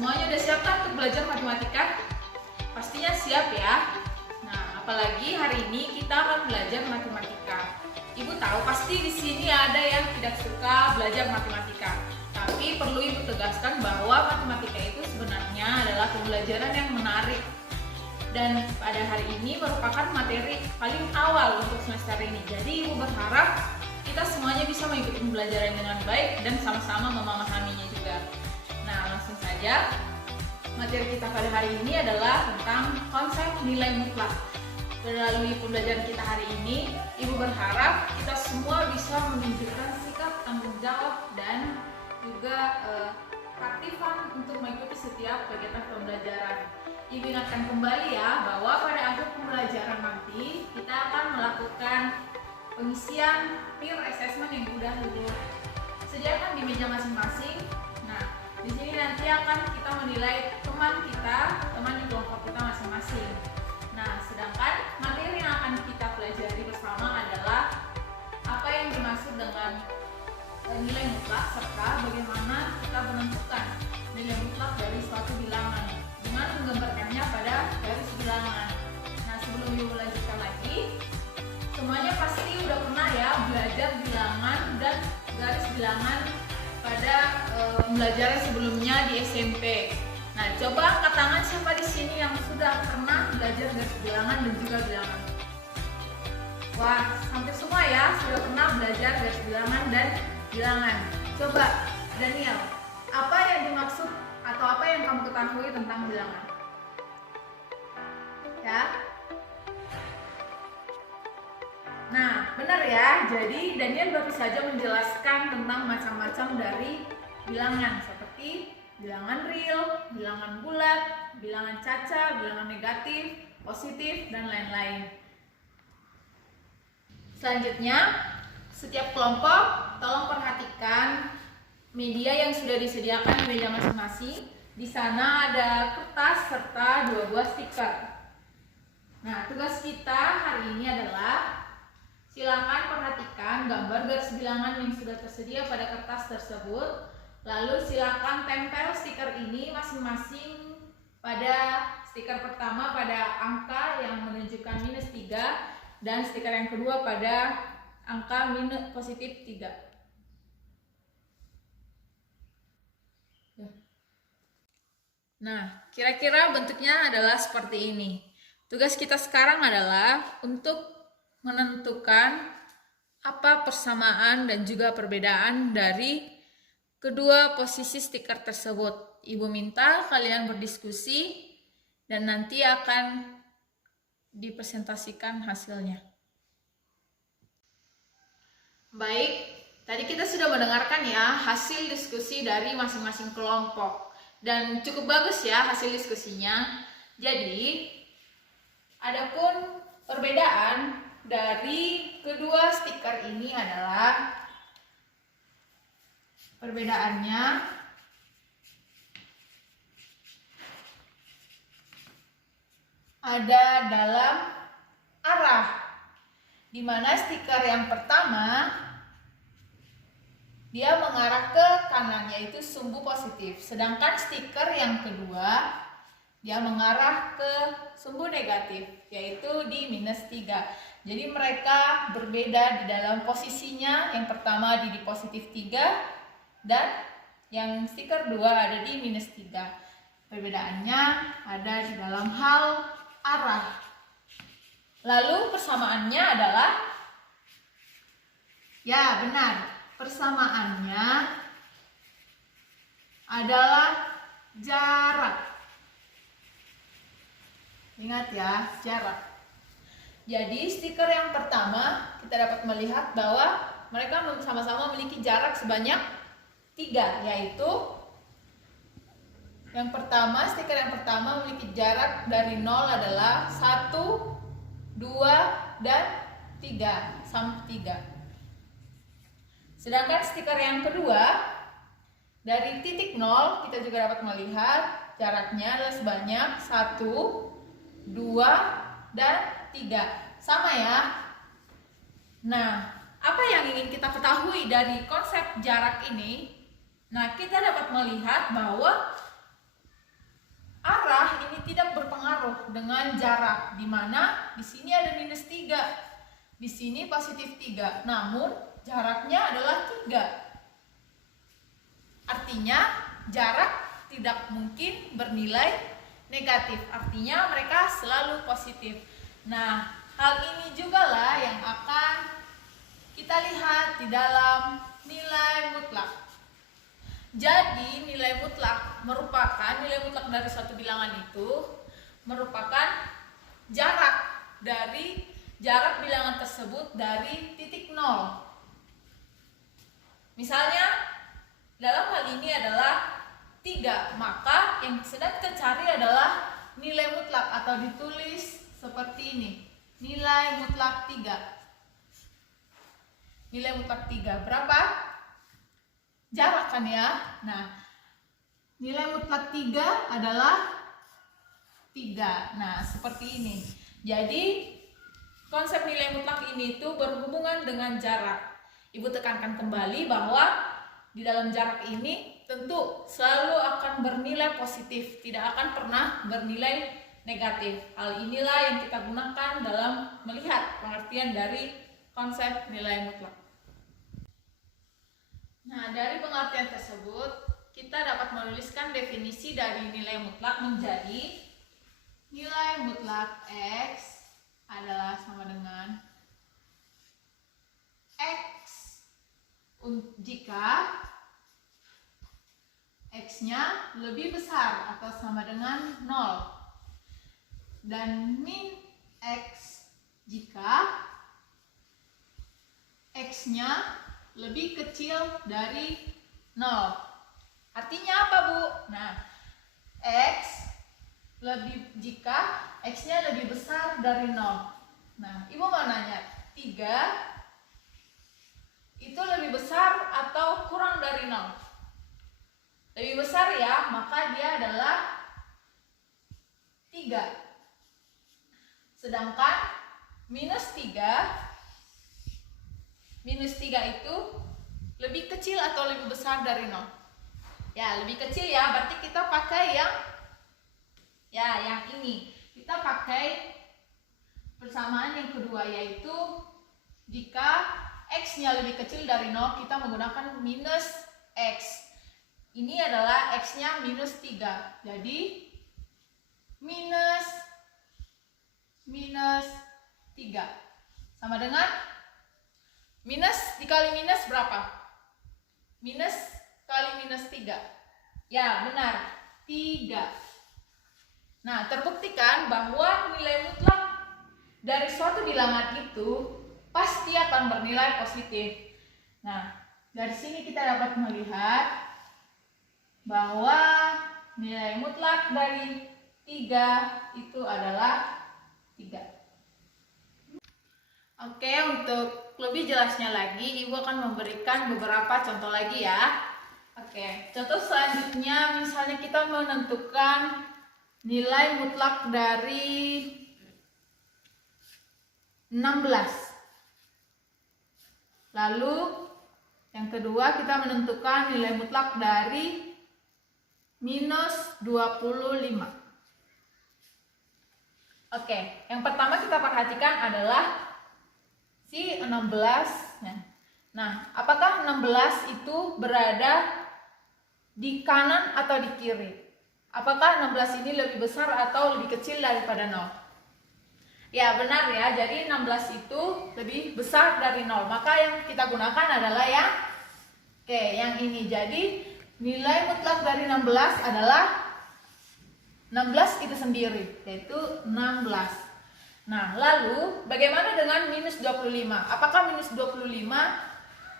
semuanya udah siap kan untuk belajar matematika? Pastinya siap ya. Nah, apalagi hari ini kita akan belajar matematika. Ibu tahu pasti di sini ada yang tidak suka belajar matematika. Tapi perlu Ibu tegaskan bahwa matematika itu sebenarnya adalah pembelajaran yang menarik. Dan pada hari ini merupakan materi paling awal untuk semester ini. Jadi Ibu berharap kita semuanya bisa mengikuti pembelajaran dengan baik dan sama-sama memahaminya juga. Nah, langsung saja. Materi kita pada hari ini adalah tentang konsep nilai mutlak. Melalui pembelajaran kita hari ini, Ibu berharap kita semua bisa menunjukkan sikap tanggung jawab dan juga keaktifan untuk mengikuti setiap kegiatan pembelajaran. Ibu ingatkan kembali ya bahwa pada akhir pembelajaran nanti kita akan melakukan pengisian peer assessment yang sudah Ibu sediakan di meja masing-masing. Nah, di sini nanti akan kita menilai teman di kelompok kita masing-masing. Nah, sedangkan materi yang akan kita pelajari bersama adalah apa yang dimaksud dengan nilai mutlak serta bagaimana kita menentukan nilai mutlak dari suatu bilangan dengan menggambarkannya pada garis bilangan. Nah, sebelum Ibu lanjutkan lagi, semuanya pasti udah pernah ya belajar bilangan dan garis bilangan pada pembelajaran sebelumnya di SMP. Nah, coba angkat tangan siapa di sini yang sudah pernah belajar garis bilangan dan juga bilangan. Wah, hampir semua ya sudah pernah belajar garis bilangan dan bilangan. Coba Daniel, apa yang dimaksud atau apa yang kamu ketahui tentang bilangan? Ya. Nah, benar ya. Jadi Daniel baru saja menjelaskan tentang macam-macam dari bilangan seperti bilangan real, bilangan bulat, bilangan caca, bilangan negatif, positif, dan lain-lain. Selanjutnya, setiap kelompok tolong perhatikan media yang sudah disediakan di meja masing-masing. Di sana ada kertas serta 2 buah stiker. Nah, tugas kita hari ini adalah silakan perhatikan gambar garis bilangan yang sudah tersedia pada kertas tersebut. Lalu silakan tempel stiker ini masing-masing pada stiker pertama pada angka yang menunjukkan -3 dan stiker yang kedua pada angka +3. Nah, kira-kira bentuknya adalah seperti ini. Tugas kita sekarang adalah untuk menentukan apa persamaan dan juga perbedaan dari kedua posisi stiker tersebut. Ibu minta kalian berdiskusi dan nanti akan dipresentasikan hasilnya. Baik, tadi kita sudah mendengarkan ya hasil diskusi dari masing-masing kelompok. Dan cukup bagus ya hasil diskusinya. Jadi, adapun perbedaan dari kedua stiker ini adalah perbedaannya ada dalam arah, di mana stiker yang pertama dia mengarah ke kanan yaitu sumbu positif, sedangkan stiker yang kedua dia mengarah ke sumbu negatif yaitu di -3. Jadi mereka berbeda di dalam posisinya, yang pertama di +3 dan yang stiker 2 ada di -3. Perbedaannya ada di dalam hal arah. Lalu persamaannya adalah, ya benar, persamaannya adalah jarak. Ingat ya, jarak. Jadi stiker yang pertama kita dapat melihat bahwa mereka sama-sama memiliki jarak sebanyak 3, yaitu yang pertama, stiker yang pertama memiliki jarak dari 0 adalah 1, 2, dan 3, sampai 3. Sedangkan stiker yang kedua dari titik 0 kita juga dapat melihat jaraknya adalah sebanyak 1, 2, dan 3. Sama ya. Nah, apa yang ingin kita ketahui dari konsep jarak ini? Nah, kita dapat melihat bahwa arah ini tidak berpengaruh dengan jarak, di mana di sini ada minus 3, di sini positif 3, namun jaraknya adalah 3. Artinya jarak tidak mungkin bernilai negatif, artinya mereka selalu positif. Nah, hal ini juga lah yang akan kita lihat di dalam nilai mutlak. Jadi nilai mutlak dari suatu bilangan itu merupakan jarak bilangan tersebut dari titik 0. Misalnya dalam hal ini adalah 3, maka yang sedang kita cari adalah nilai mutlak, atau ditulis seperti ini, nilai mutlak 3. Nilai mutlak 3 berapa? Jarak kan ya. Nah, nilai mutlak 3 adalah 3. Nah, seperti ini. Jadi konsep nilai mutlak ini itu berhubungan dengan jarak. Ibu tekankan kembali bahwa di dalam jarak ini tentu selalu akan bernilai positif, tidak akan pernah bernilai negatif. Hal inilah yang kita gunakan dalam melihat pengertian dari konsep nilai mutlak. Nah, dari pengertian tersebut kita dapat menuliskan definisi dari nilai mutlak menjadi nilai mutlak X adalah sama dengan X jika X-nya lebih besar atau sama dengan 0, dan min X jika X-nya lebih kecil dari 0. Artinya apa, Bu? Nah, jika X-nya lebih besar dari 0. Nah, Ibu mau nanya, 3 itu lebih besar atau kurang dari 0? Lebih besar ya, maka dia adalah 3. Sedangkan minus 3 itu lebih kecil atau lebih besar dari 0? Ya, lebih kecil ya, berarti kita pakai yang ini. Kita pakai persamaan yang kedua, yaitu jika X-nya lebih kecil dari 0, kita menggunakan minus X. Ini adalah X-nya minus 3. Jadi minus 3 sama dengan minus dikali minus berapa? Minus kali minus 3. Ya, benar, 3. Nah, terbuktikan bahwa nilai mutlak dari suatu bilangan itu pasti akan bernilai positif. Nah, dari sini kita dapat melihat bahwa nilai mutlak dari 3 itu adalah 3. Oke, untuk lebih jelasnya lagi, Ibu akan memberikan beberapa contoh lagi ya. Oke, contoh selanjutnya misalnya kita menentukan nilai mutlak dari 16. Lalu yang kedua kita menentukan nilai mutlak dari minus 25. Oke, yang pertama kita perhatikan adalah si 16. Nah, apakah 16 itu berada di kanan atau di kiri? Apakah 16 ini lebih besar atau lebih kecil daripada 0? Ya, benar ya. Jadi 16 itu lebih besar dari 0. Maka yang kita gunakan adalah yang ini. Jadi nilai mutlak dari 16 adalah 16 itu sendiri, yaitu 16. Nah, lalu bagaimana dengan minus 25? Apakah minus 25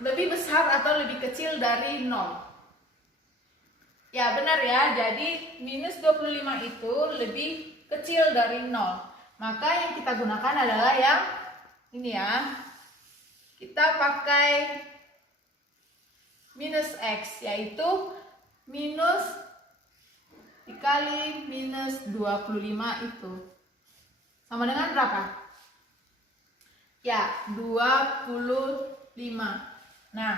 lebih besar atau lebih kecil dari 0? Ya, benar ya. Jadi minus 25 itu lebih kecil dari 0. Maka yang kita gunakan adalah yang ini ya. Kita pakai minus X, yaitu minus dikali minus 25 itu sama dengan berapa? Ya, 25. Nah,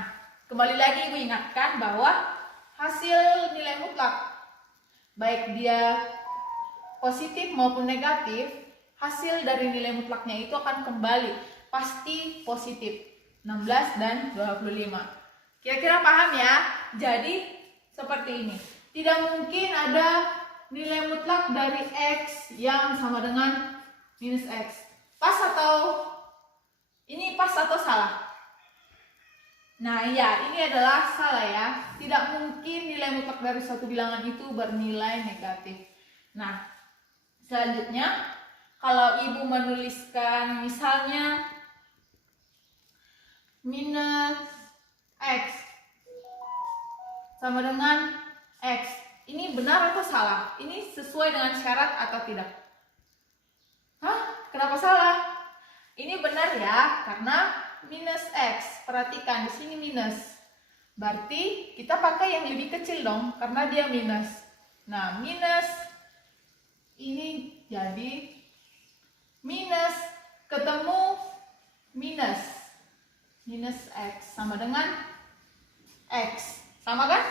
kembali lagi Ibu ingatkan bahwa hasil nilai mutlak, baik dia positif maupun negatif, hasil dari nilai mutlaknya itu akan kembali pasti positif. 16 dan 25. Kira-kira paham ya? Jadi seperti ini. Tidak mungkin ada nilai mutlak dari X yang sama dengan minus X. Pas atau ini pas atau salah? Nah ya, ini adalah salah ya. Tidak mungkin nilai mutlak dari suatu bilangan itu bernilai negatif. Nah, selanjutnya kalau ibu menuliskan misalnya minus X sama dengan X, ini benar atau salah? Ini sesuai dengan syarat atau tidak? Hah? Kenapa salah? Ini benar ya, karena minus X. Perhatikan di sini minus. Berarti kita pakai yang lebih kecil dong, karena dia minus. Nah, minus ini jadi minus ketemu minus. Minus X sama dengan X. Sama kan?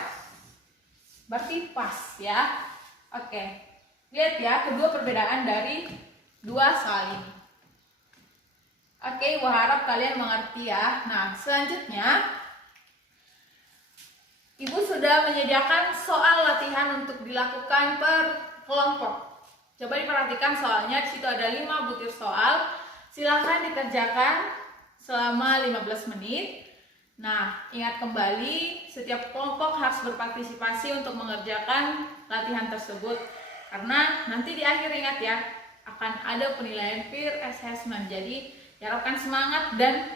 Berarti pas ya. Oke. Lihat ya, kedua perbedaan dari dua soal ini. Oke, gua harap kalian mengerti ya. Nah, selanjutnya Ibu sudah menyediakan soal latihan untuk dilakukan per kelompok. Coba diperhatikan soalnya, di situ ada 5 butir soal. Silahkan dikerjakan selama 15 menit. Nah, ingat kembali, setiap kelompok harus berpartisipasi untuk mengerjakan latihan tersebut. Karena nanti di akhir ingat ya, akan ada penilaian peer assessment. Jadi, diharapkan semangat dan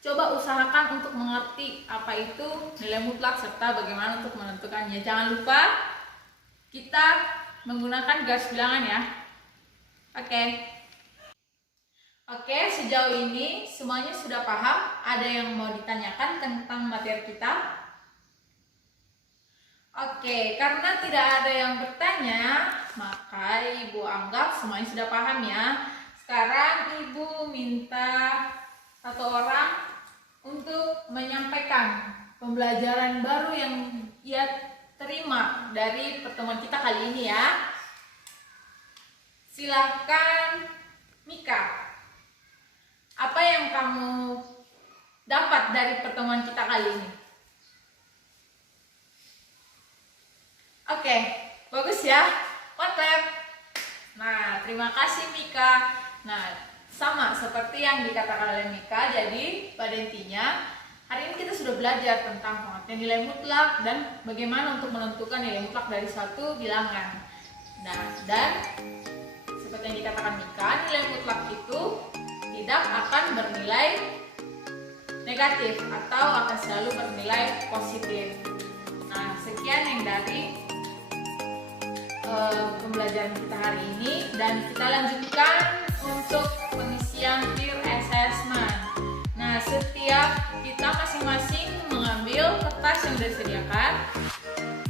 coba usahakan untuk mengerti apa itu nilai mutlak serta bagaimana untuk menentukannya. Jangan lupa kita menggunakan garis bilangan ya. Oke, sejauh ini semuanya sudah paham? Ada yang mau ditanyakan tentang materi kita? Oke, karena tidak ada yang bertanya, maka Ibu anggap semuanya sudah paham ya. Sekarang Ibu minta satu orang untuk menyampaikan pembelajaran baru yang ia terima dari pertemuan kita kali ini ya. Silakan Mika. Apa yang kamu dapat dari pertemuan kita kali ini? Oke, bagus ya. One clap. Nah, terima kasih Mika. Nah, sama seperti yang dikatakan oleh Mika. Jadi, pada intinya hari ini kita sudah belajar tentang pengertian nilai mutlak dan bagaimana untuk menentukan nilai mutlak dari suatu bilangan. Nah, dan seperti yang dikatakan Mika, nilai mutlak itu tidak akan bernilai negatif atau akan selalu bernilai positif. Nah, sekian yang dari pembelajaran kita hari ini, dan kita lanjutkan untuk pengisian peer assessment. Nah, setiap kita masing-masing mengambil kertas yang sudah disediakan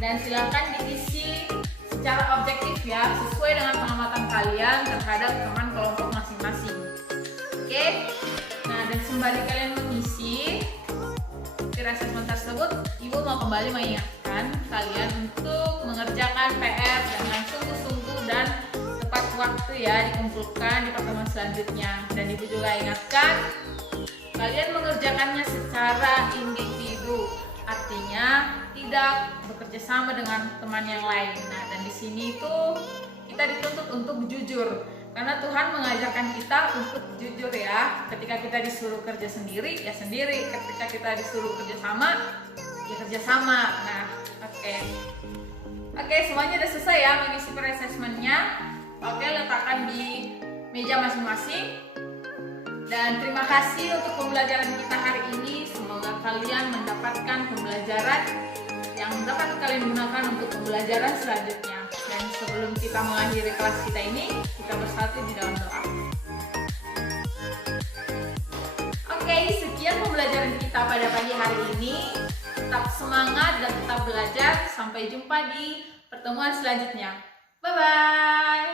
dan silakan diisi secara objektif ya, sesuai dengan pengamatan kalian terhadap teman kelompok masing-masing. Oke, nah dan sembari kalian mengisi peer assessment tersebut, Ibu mau kembali mengingatkan kalian untuk mengerjakan PR dengan sungguh-sungguh dan tepat waktu ya, dikumpulkan di pertemuan selanjutnya. Dan Ibu juga ingatkan kalian mengerjakannya secara individu, artinya tidak bekerja sama dengan teman yang lain. Nah, dan di sini itu kita dituntut untuk jujur. Karena Tuhan mengajarkan kita untuk jujur ya. Ketika kita disuruh kerja sendiri, ya sendiri. Ketika kita disuruh kerja sama, ya kerja sama. Nah, oke, semuanya udah selesai ya mengisi peer assessment-nya. Oke, letakkan di meja masing-masing. Dan terima kasih untuk pembelajaran kita hari ini. Semoga kalian mendapatkan pembelajaran yang dapat kalian gunakan untuk pembelajaran selanjutnya. Dan sebelum kita mengakhiri kelas kita ini, kita bersatu di dalam doa. Oke, sekian pembelajaran kita pada pagi hari ini. Tetap semangat dan tetap belajar. Sampai jumpa di pertemuan selanjutnya. Bye-bye.